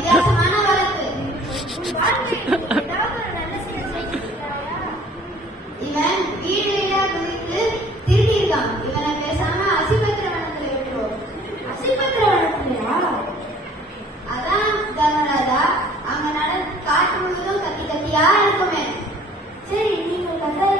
வித்தியாசமான வழக்கு. இவன் வீடுல குதித்து திருடியிருக்கான். இவனை பேசாம அசிபத்திர வனத்துல விட்டுருவோம். அசிபத்திர வனத்துலயா? அதான் தர்மராஜா, அங்க காட்டு முழுவதும் கத்தி கத்தியா இருக்குமே. சரி, நீங்க கதை